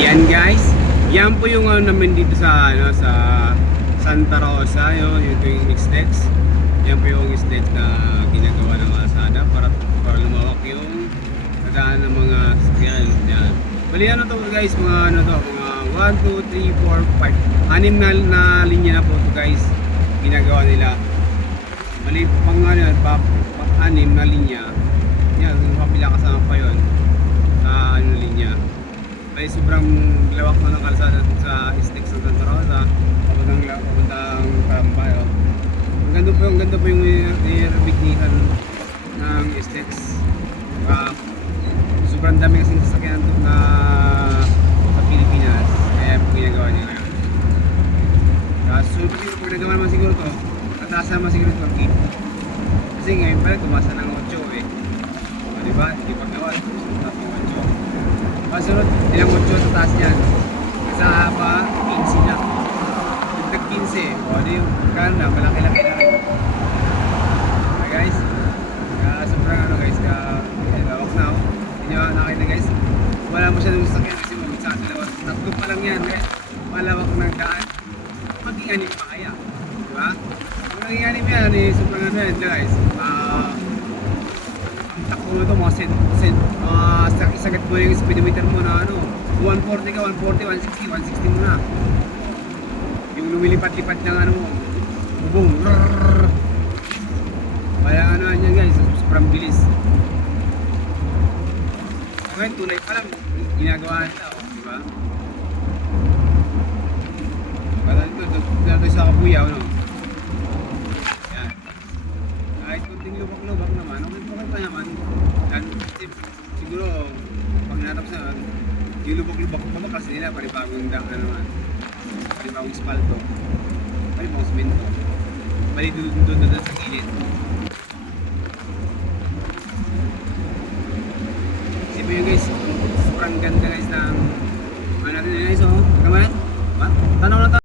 Yan guys, yan po yung namin dito sa sa Santa Rosa, yung stage. Yan po yung stage na ginagawa ng kalsada para lumawak yung dadaan ng mga sasakyan. Yan. Bali to guys, mga mga 1, 2, 3, 4, 5. Anim na linya na po to guys ginagawa nila. Bali anim na linya. Yan, kapila kasama pa yon sa linya. Ay sobrang lawak na ng kalsada sa sticks ng Santa Rosa papuntang Karambayo. Ang ganda po yung niribignihan ng sticks. Sobrang dami kasing sasakyan na sa Pilipinas, kaya po ginagawa niya ngayon. So pag ginagawa naman siguro to, tataas naman siguro ito ang gate. Kasi ngayon pala tumasa ng 8 eh. Diba? Hindi pa gawa, tataas ng 8. Masunod, ilang 8 sa taas niyan. Sa haba, 15 na. Nagdag 15. O, ano yung kano na, malaki-laki na rin. Okay guys? Sobrang guys, lawak na ako. Hindi nyo nakita guys. Wala mo siya ng sasakyan kasi mamisa dalawa. Tatlo pa lang yan guys. Malawak ng daan. Maging anim pa kaya. Diba? Kung naging anim yan, sobrang yan guys. Takbo mo ito mga isagat mo yung speedometer mo na 140 ka, 140, 160, 160 mo na. Yung lumilipat-lipat ng bubong. Kaya yan guys, sobrang bilis. Ngayon, tulay pa lang, ginagawa nila, diba? Kaya ito sa Kabuyaw, yan. Kahit kunting lubak-lubak naman, okay pa naman. Yan, siguro, pag natapos na, yung lubak-lubak kasi nila, panibagong naman. Panibagong spalto. Panibagong simento. Bali doon sa gilid. Isipin nyo guys, sobrang ganda guys ng natin guys, kamayan? Tanaw na